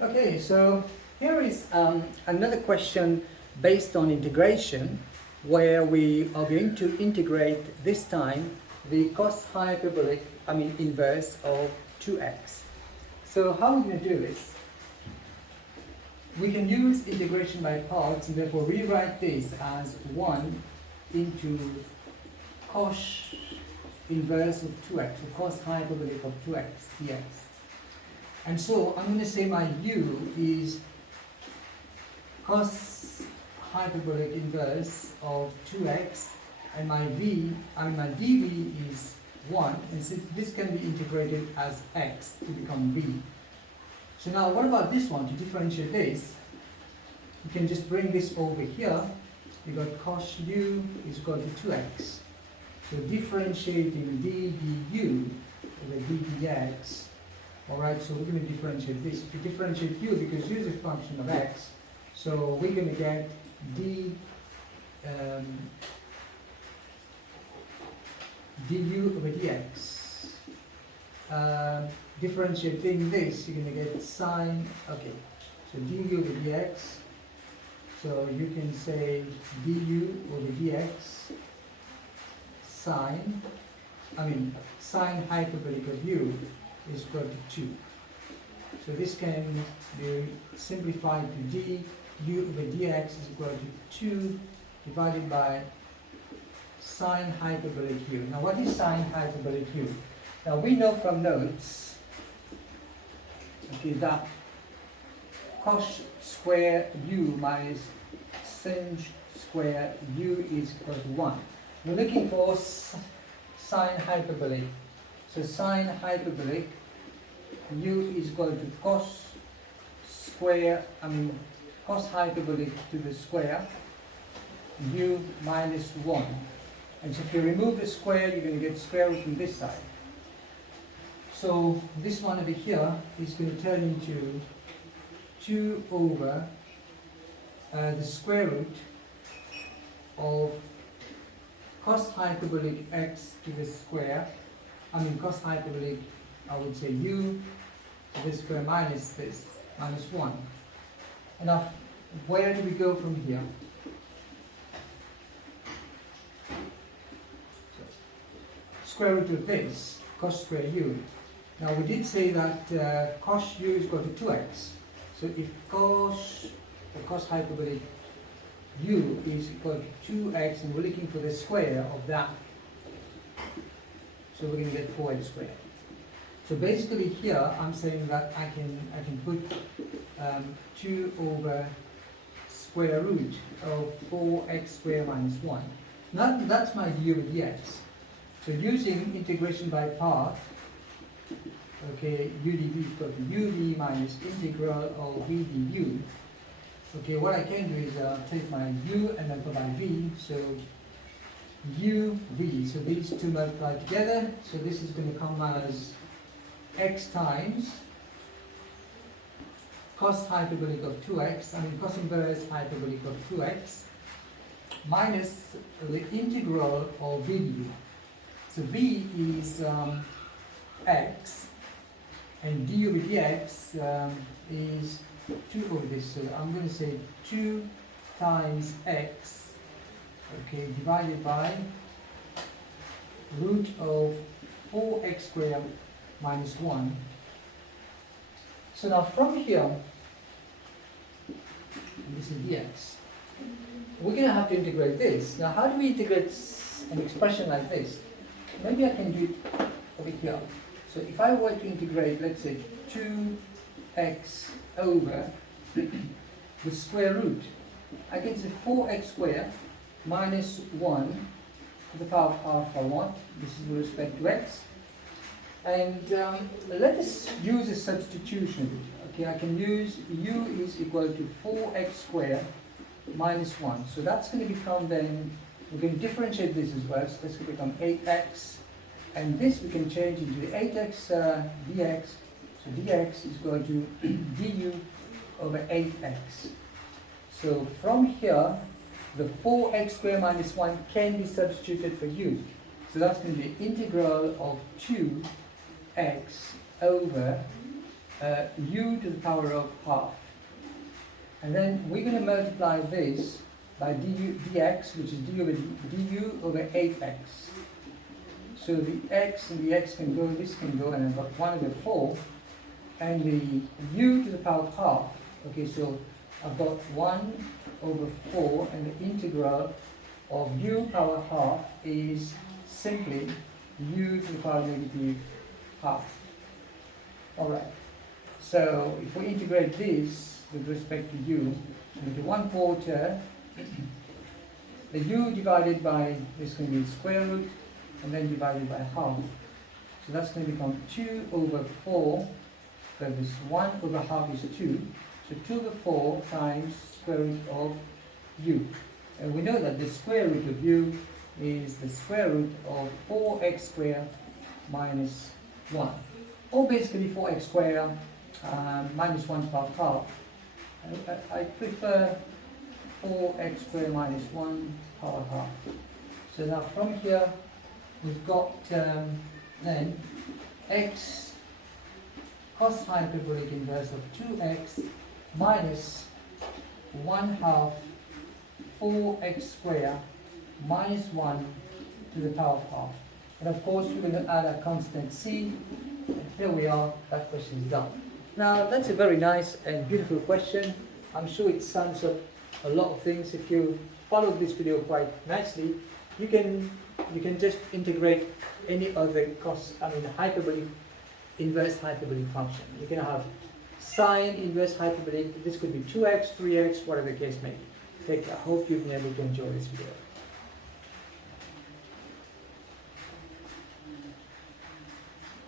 Okay, so here is another question based on integration, where we are going to integrate this time the cos hyperbolic, inverse of 2x. So how we're going to do this, we can use integration by parts and therefore rewrite this as 1 into cosh inverse of 2x, or cos hyperbolic of 2x dx. And so I'm going to say my u is cos hyperbolic inverse of 2x, and my dv is 1, and so this can be integrated as x to become v. So now what about this one? To differentiate this, you can just bring this over here. You got cosh u is equal to 2x. So differentiating ddu over ddx. Alright, so we're going to differentiate this. If you differentiate u, because u is a function of x, so we're going to get du over dx. Differentiating this, you're going to get sine, okay, so du over dx. So you can say du over dx sine hyperbolic of u is equal to 2. So this can be simplified to du over dx is equal to 2 divided by sine hyperbolic u. Now what is sine hyperbolic u? Now we know from notes, okay, that cosh square u minus sinh square u is equal to 1. We're looking for sine hyperbolic. So sine hyperbolic u is equal to cos hyperbolic to the square u minus 1. And so if you remove the square, you're going to get square root on this side. So this one over here is going to turn into 2 over the square root of cos hyperbolic x to the square, cos hyperbolic, I would say u to the square minus this, minus 1. And now, where do we go from here? So, square root of this, cos square u. Now we did say that cos u is equal to 2x. So if the cos hyperbolic u is equal to 2x, and we're looking for the square of that, so we're going to get 4x squared. So basically here I'm saying that I can put 2 over square root of 4x squared minus 1. Now that's my du over dx. So using integration by part, okay, u dv is equal to uv minus integral of v du. Okay, what I can do is take my u and multiply by v, so uv, so these two multiply together, so this is going to come as x times cos hyperbolic of 2x, cos inverse hyperbolic of 2x, minus the integral of v du. So v is x, and du over dx is 2 over this, so I'm going to say 2 times x, okay, divided by root of 4x squared minus 1. So now from here, this is dx, we're going to have to integrate this. Now how do we integrate an expression like this? Maybe I can do it over here. So if I were to integrate, let's say 2x over the square root, I can say 4x squared minus 1 to the power of half if I want. This is with respect to x. And let us use a substitution. Okay, I can use u is equal to 4x squared minus 1. So that's going to become then, we can differentiate this as well. So this will become 8x. And this we can change into the 8x dx. So dx is equal to du over 8x. So from here, the 4x squared minus 1 can be substituted for u. So that's going to be integral of 2x over u to the power of half. And then we're going to multiply this by dx, which is du over 8x. So the x and the x can go, this can go, and I've got 1 over 4. And the u to the power of half, okay, so I've got 1 over 4, and the integral of u power half is simply u to the power negative half. Alright, so if we integrate this with respect to u, into 1/4, the u divided by, this is going to be square root, and then divided by half. So that's going to become 2 over 4, because this 1 over half is 2. So 2 over 4 times square root of u. And we know that the square root of u is the square root of 4x squared minus 1. Or basically 4x squared minus 1 power half. I prefer 4x squared minus 1 power half. So now from here we've got then x cos hyperbolic inverse of 2x minus 1/2 4x squared minus 1 to the power of half. And of course we're going to add a constant c. And here we are, that question is done. Now that's a very nice and beautiful question. I'm sure it sums up a lot of things. If you followed this video quite nicely, you can just integrate any other hyperbolic, inverse hyperbolic function. You can have sine inverse hyperbolic. This could be 2x, 3x, whatever the case may be. I hope you've been able to enjoy this video.